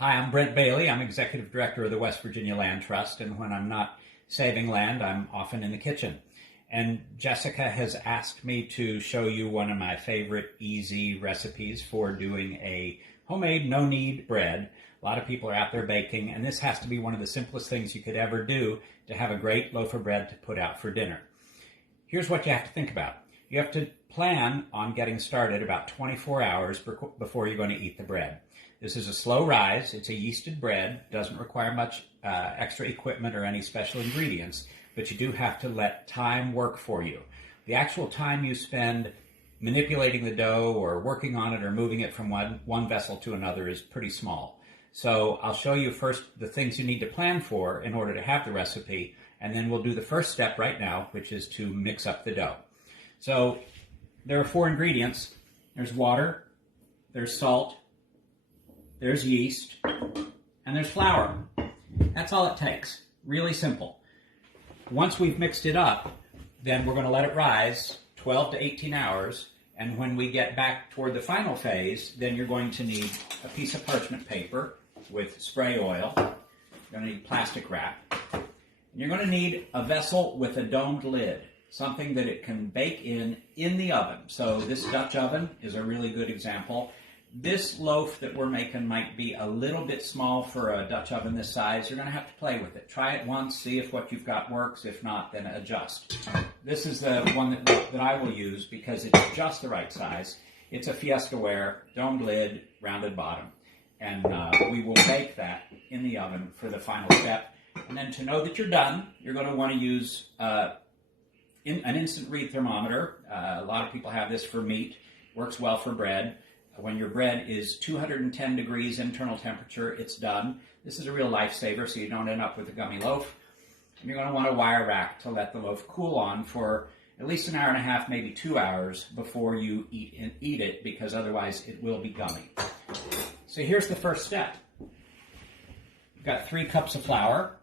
Hi, I'm Brent Bailey. I'm Executive Director of the West Virginia Land Trust, and when I'm not saving land, I'm often in the kitchen. And Jessica has asked me to show you one of my favorite easy recipes for doing a homemade no-knead bread. A lot of people are out there baking, and this has to be one of the simplest things you could ever do to have a great loaf of bread to put out for dinner. Here's what you have to think about. You have to plan on getting started about 24 hours before you're going to eat the bread. This is a slow rise. It's a yeasted bread. Doesn't require much extra equipment or any special ingredients, but you do have to let time work for you. The actual time you spend manipulating the dough or working on it or moving it from one vessel to another is pretty small. So I'll show you first the things you need to plan for in order to have the recipe, and then we'll do the first step right now, which is to mix up the dough. So there are 4 ingredients. There's water, there's salt, there's yeast, and there's flour. That's all it takes. Really simple. Once we've mixed it up, then we're going to let it rise 12 to 18 hours, and when we get back toward the final phase, then you're going to need a piece of parchment paper with spray oil. You're going to need plastic wrap. And you're going to need a vessel with a domed lid, something that it can bake in the oven. So this Dutch oven is a really good example. This loaf that we're making might be a little bit small for a Dutch oven this size. You're going to have to play with it. Try it once, see if what you've got works. If not, then adjust. This is the one that I will use because it's just the right size. It's a Fiesta-ware, domed lid, rounded bottom. And we will bake that in the oven for the final step. And then to know that you're done, you're going to want to use an instant read thermometer. A lot of people have this for meat. Works well for bread. When your bread is 210 degrees internal temperature, it's done. This is a real lifesaver so you don't end up with a gummy loaf. And you're going to want a wire rack to let the loaf cool on for at least an hour and a half, maybe 2 hours before you eat it, because otherwise it will be gummy. So here's the first step. You've got 3 cups of flour.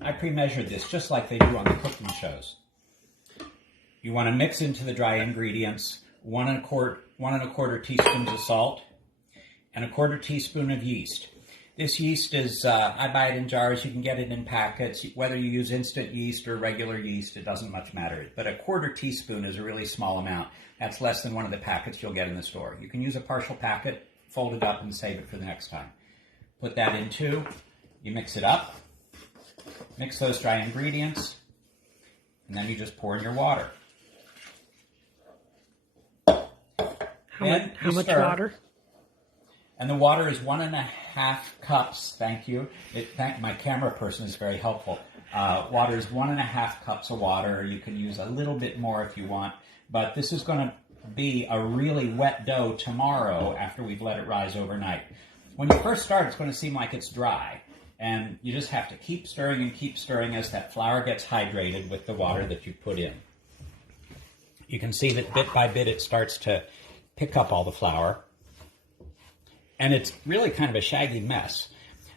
I pre-measured this just like they do on the cooking shows. You want to mix into the dry ingredients 1 1/4 teaspoons of salt and 1/4 teaspoon of yeast. This yeast is, I buy it in jars. You can get it in packets. Whether you use instant yeast or regular yeast, it doesn't much matter. But 1/4 teaspoon is a really small amount. That's less than one of the packets you'll get in the store. You can use a partial packet, fold it up, and save it for the next time. Put that in too. You mix it up. Mix those dry ingredients. And then you just pour in your water. How much water? And the water is 1.5 cups. Thank you. My camera person is very helpful. Water is 1.5 cups of water. You can use a little bit more if you want. But this is going to be a really wet dough tomorrow after we've let it rise overnight. When you first start, it's going to seem like it's dry. And you just have to keep stirring as that flour gets hydrated with the water that you put in. You can see that bit by bit it starts to pick up all the flour. And it's really kind of a shaggy mess.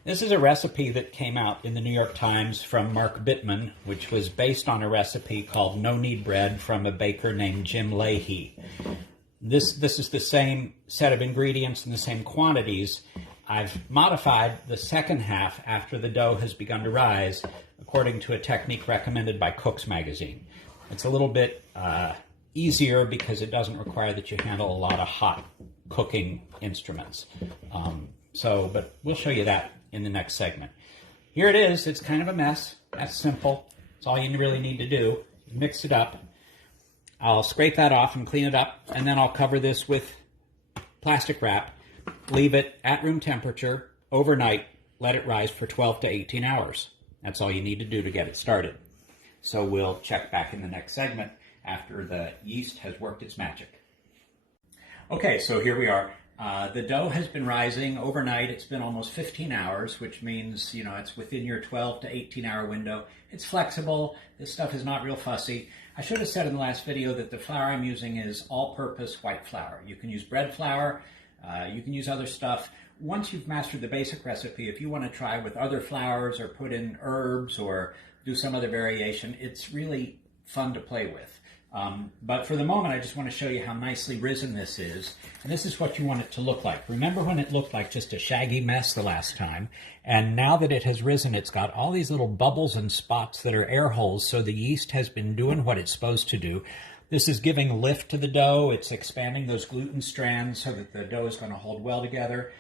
This is a recipe that came out in the New York Times from Mark Bittman, which was based on a recipe called No Knead Bread from a baker named Jim Leahy. This is the same set of ingredients and the same quantities. I've modified the second half after the dough has begun to rise according to a technique recommended by Cook's Magazine. It's a little bit easier because it doesn't require that you handle a lot of hot cooking instruments. But we'll show you that in the next segment. Here it is. It's kind of a mess. That's simple. It's all you really need to do. Mix it up. I'll scrape that off and clean it up, and then I'll cover this with plastic wrap. Leave it at room temperature overnight. Let it rise for 12 to 18 hours. That's all you need to do to get it started. So we'll check back in the next segment after the yeast has worked its magic. Okay, so here we are. The dough has been rising overnight. It's been almost 15 hours, which means, it's within your 12 to 18 hour window. It's flexible. This stuff is not real fussy. I should have said in the last video that the flour I'm using is all-purpose white flour. You can use bread flour. You can use other stuff. Once you've mastered the basic recipe, if you want to try with other flours or put in herbs or do some other variation, it's really fun to play with. But for the moment, I just want to show you how nicely risen this is. And this is what you want it to look like. Remember when it looked like just a shaggy mess the last time? And now that it has risen, it's got all these little bubbles and spots that are air holes, so the yeast has been doing what it's supposed to do. This is giving lift to the dough. It's expanding those gluten strands so that the dough is going to hold well together.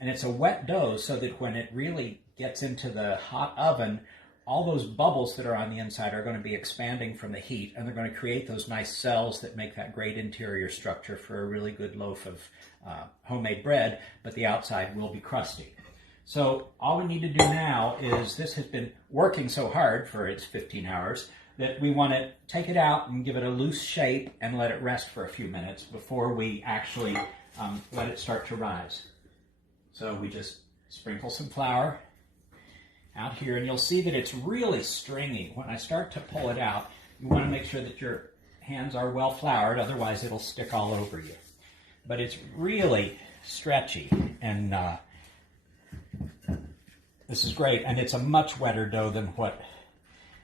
And it's a wet dough so that when it really gets into the hot oven, all those bubbles that are on the inside are going to be expanding from the heat, and they're going to create those nice cells that make that great interior structure for a really good loaf of homemade bread, but the outside will be crusty. So all we need to do now is, this has been working so hard for its 15 hours, that we want to take it out and give it a loose shape and let it rest for a few minutes before we actually let it start to rise. So we just sprinkle some flour out here, and you'll see that it's really stringy. When I start to pull it out, you want to make sure that your hands are well floured, otherwise it'll stick all over you. But it's really stretchy, and this is great, and it's a much wetter dough than what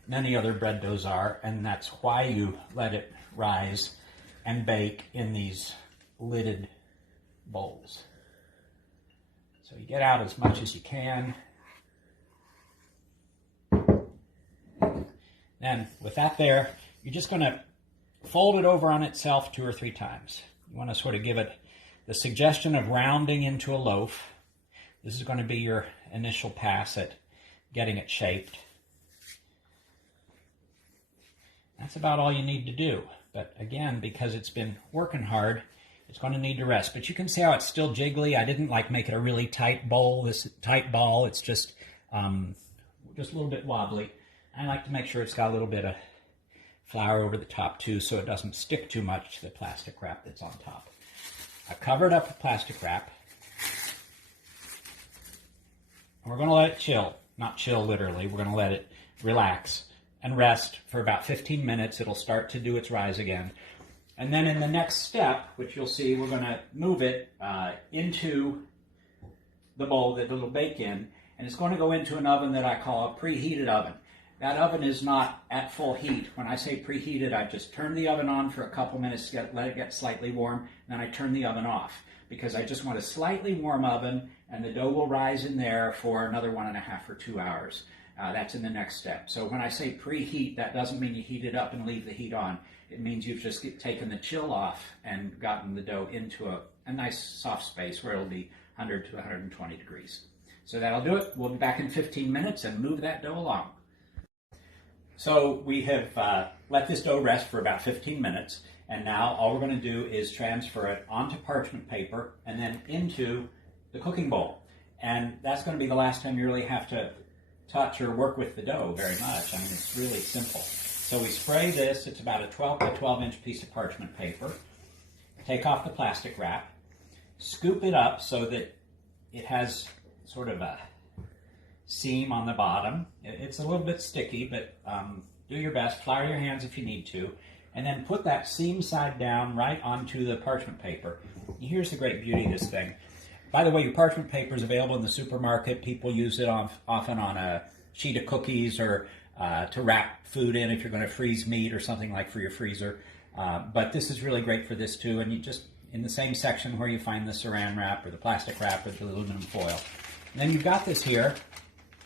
many other bread doughs are, and that's why you let it rise and bake in these lidded bowls. So you get out as much as you can. Then with that there, you're just going to fold it over on itself 2 or 3 times. You want to sort of give it the suggestion of rounding into a loaf. This is going to be your initial pass at getting it shaped. That's about all you need to do. But again, because it's been working hard, it's going to need to rest. But you can see how it's still jiggly. I didn't like make it a really tight bowl, this tight ball. It's just a little bit wobbly. I like to make sure it's got a little bit of flour over the top too, so it doesn't stick too much to the plastic wrap that's on top. I cover it up with plastic wrap. And we're going to let it chill. Not chill literally. We're going to let it relax and rest for about 15 minutes. It'll start to do its rise again. And then in the next step, which you'll see, we're going to move it into the bowl that it'll bake in, and it's going to go into an oven that I call a preheated oven. That oven is not at full heat. When I say preheated, I just turn the oven on for a couple minutes to let it get slightly warm, and then I turn the oven off, because I just want a slightly warm oven, and the dough will rise in there for another 1.5 or 2 hours. That's in the next step. So when I say preheat, that doesn't mean you heat it up and leave the heat on. It means you've just taken the chill off and gotten the dough into a nice soft space where it'll be 100 to 120 degrees. So that'll do it. We'll be back in 15 minutes and move that dough along. So we have let this dough rest for about 15 minutes, and now all we're going to do is transfer it onto parchment paper and then into the cooking bowl. And that's going to be the last time you really have to touch or work with the dough very much. I mean, it's really simple. So we spray this. It's about a 12 by 12 inch piece of parchment paper. Take off the plastic wrap, scoop it up so that it has sort of a seam on the bottom. It's a little bit sticky, but do your best. Flour your hands if you need to. And then put that seam side down right onto the parchment paper. Here's the great beauty of this thing. By the way, your parchment paper is available in the supermarket. People use it often on a sheet of cookies or to wrap food in if you're going to freeze meat or something like for your freezer. But this is really great for this too. And you just, in the same section where you find the saran wrap or the plastic wrap with the aluminum foil. And then you've got this here,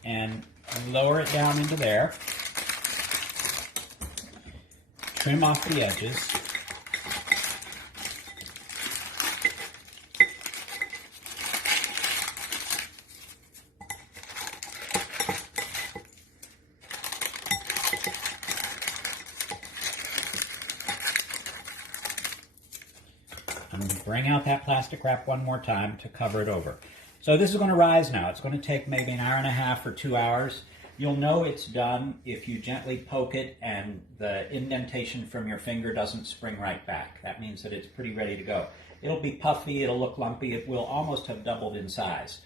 and lower it down into there. Trim off the edges. And bring out that plastic wrap one more time to cover it over. So this is going to rise now. It's going to take maybe an hour and a half or 2 hours. You'll know it's done if you gently poke it and the indentation from your finger doesn't spring right back. That means that it's pretty ready to go. It'll be puffy, it'll look lumpy, it will almost have doubled in size.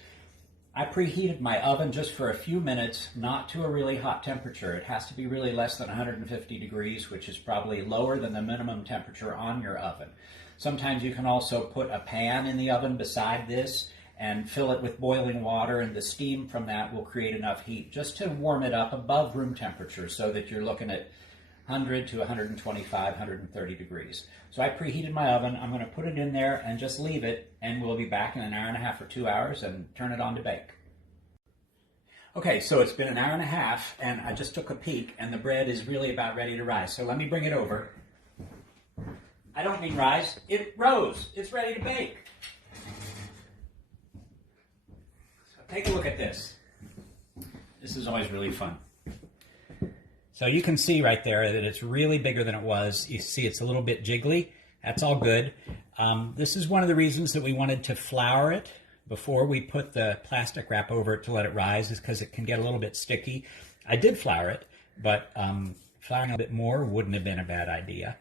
I preheated my oven just for a few minutes, not to a really hot temperature. It has to be really less than 150 degrees, which is probably lower than the minimum temperature on your oven. Sometimes you can also put a pan in the oven beside this and fill it with boiling water, and the steam from that will create enough heat just to warm it up above room temperature so that you're looking at 100 to 125, 130 degrees. So I preheated my oven. I'm going to put it in there and just leave it, and we'll be back in an hour and a half or 2 hours and turn it on to bake. Okay, so it's been an hour and a half, and I just took a peek, and the bread is really about ready to rise. So let me bring it over. I don't mean rise, it rose. It's ready to bake. So take a look at this. This is always really fun. So you can see right there that it's really bigger than it was. You see it's a little bit jiggly. That's all good. This is one of the reasons that we wanted to flour it before we put the plastic wrap over it to let it rise, is because it can get a little bit sticky. I did flour it, but flouring a bit more wouldn't have been a bad idea.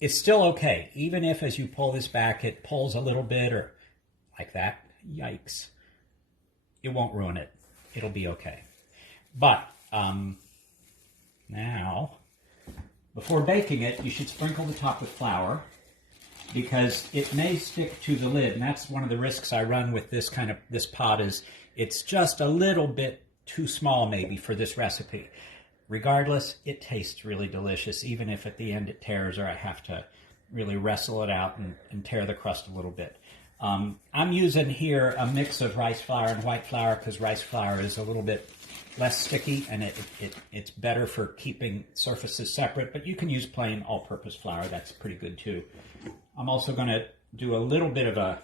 It's still okay, even if as you pull this back it pulls a little bit or like that. Yikes. It won't ruin it. It'll be okay. But now, before baking it, you should sprinkle the top with flour, because it may stick to the lid, and that's one of the risks I run with this pot is it's just a little bit too small maybe for this recipe. Regardless, it tastes really delicious, even if at the end it tears or I have to really wrestle it out and tear the crust a little bit. I'm using here a mix of rice flour and white flour because rice flour is a little bit less sticky and it's better for keeping surfaces separate, but you can use plain all-purpose flour. That's pretty good too. I'm also going to do a little bit of a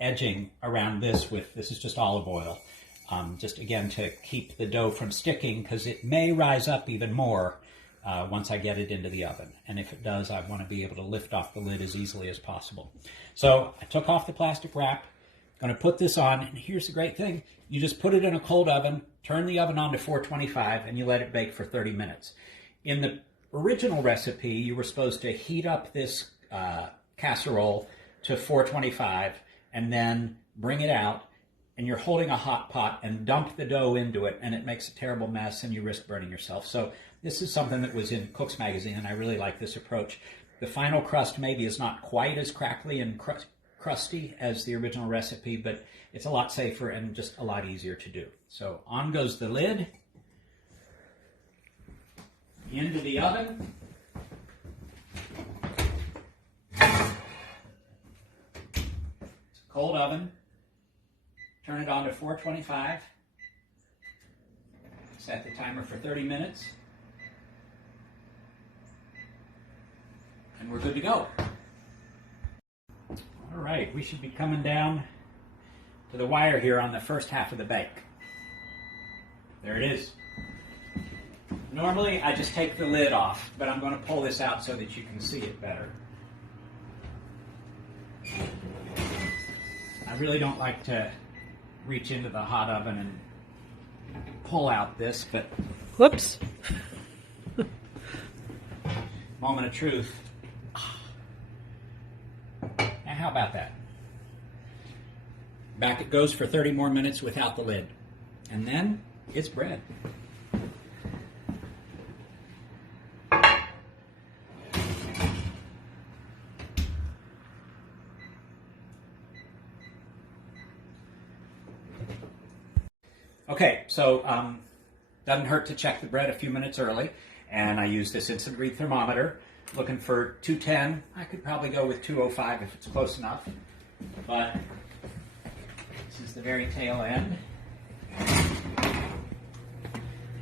edging around this is just olive oil. Just again to keep the dough from sticking, because it may rise up even more once I get it into the oven. And if it does, I want to be able to lift off the lid as easily as possible. So I took off the plastic wrap, going to put this on, and here's the great thing. You just put it in a cold oven, turn the oven on to 425, and you let it bake for 30 minutes. In the original recipe, you were supposed to heat up this casserole to 425 and then bring it out, and you're holding a hot pot and dump the dough into it, and it makes a terrible mess and you risk burning yourself. So this is something that was in Cook's Magazine, and I really like this approach. The final crust maybe is not quite as crackly and crusty as the original recipe, but it's a lot safer and just a lot easier to do. So on goes the lid, into the oven. It's a cold oven. Turn it on to 425. Set the timer for 30 minutes. And we're good to go. All right, we should be coming down to the wire here on the first half of the bake. There it is. Normally, I just take the lid off, but I'm going to pull this out so that you can see it better. I really don't like to reach into the hot oven and pull out this, but... Whoops. Moment of truth. Now, how about that? Back it goes for 30 more minutes without the lid. And then it's bread. Okay, so doesn't hurt to check the bread a few minutes early, and I use this instant read thermometer, looking for 210. I could probably go with 205 if it's close enough, but this is the very tail end,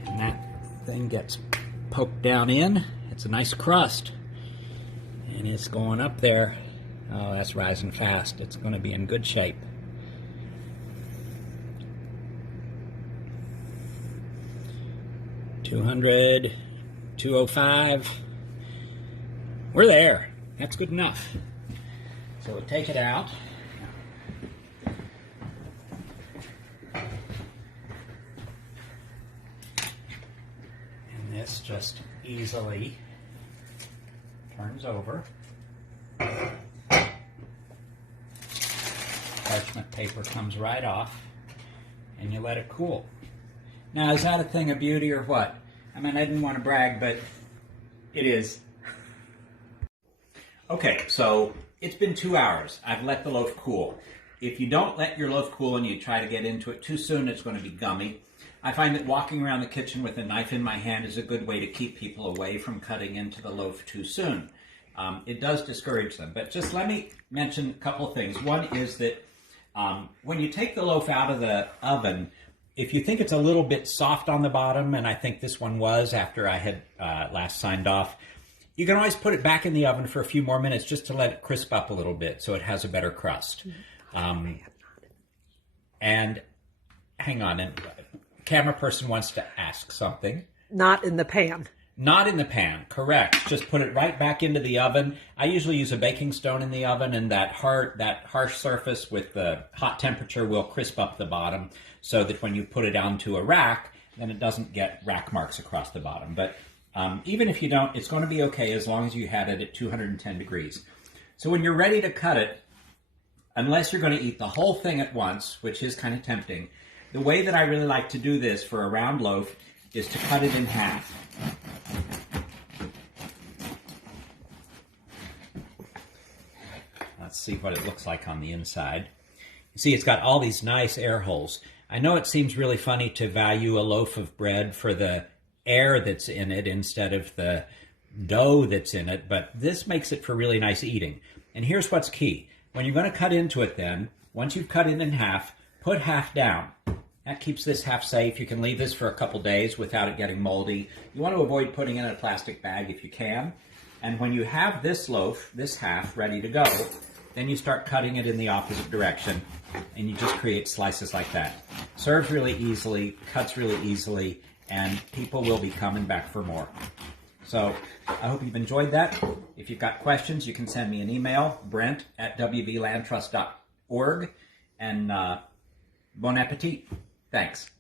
and that thing gets poked down in. It's a nice crust, and it's going up there. Oh, that's rising fast. It's going to be in good shape. $200, $205. We're there. That's good enough. So we'll take it out. And this just easily turns over. Parchment paper comes right off, and you let it cool. Now, is that a thing of beauty or what? I mean, I didn't want to brag, but it is. Okay, so it's been 2 hours. I've let the loaf cool. If you don't let your loaf cool and you try to get into it too soon, it's going to be gummy. I find that walking around the kitchen with a knife in my hand is a good way to keep people away from cutting into the loaf too soon. It does discourage them. But just let me mention a couple of things. One is that when you take the loaf out of the oven, if you think it's a little bit soft on the bottom, and I think this one was after I had last signed off, you can always put it back in the oven for a few more minutes just to let it crisp up a little bit so it has a better crust. And hang on, and camera person wants to ask something. Not in the pan. Not in the pan, correct. Just put it right back into the oven. I usually use a baking stone in the oven, and that harsh surface with the hot temperature will crisp up the bottom so that when you put it onto a rack, then it doesn't get rack marks across the bottom. But even if you don't, it's going to be okay as long as you had it at 210 degrees. So when you're ready to cut it, unless you're going to eat the whole thing at once, which is kind of tempting, the way that I really like to do this for a round loaf is to cut it in half. Let's see what it looks like on the inside. You see, it's got all these nice air holes. I know it seems really funny to value a loaf of bread for the air that's in it instead of the dough that's in it, but this makes it for really nice eating. And here's what's key. When you're going to cut into it then, once you've cut it in half, put half down. That keeps this half safe. You can leave this for a couple days without it getting moldy. You want to avoid putting it in a plastic bag if you can. And when you have this loaf, this half, ready to go, then you start cutting it in the opposite direction, and you just create slices like that. Serves really easily, cuts really easily, and people will be coming back for more. So I hope you've enjoyed that. If you've got questions, you can send me an email, brent@wblandtrust.org, and bon appetit. Thanks.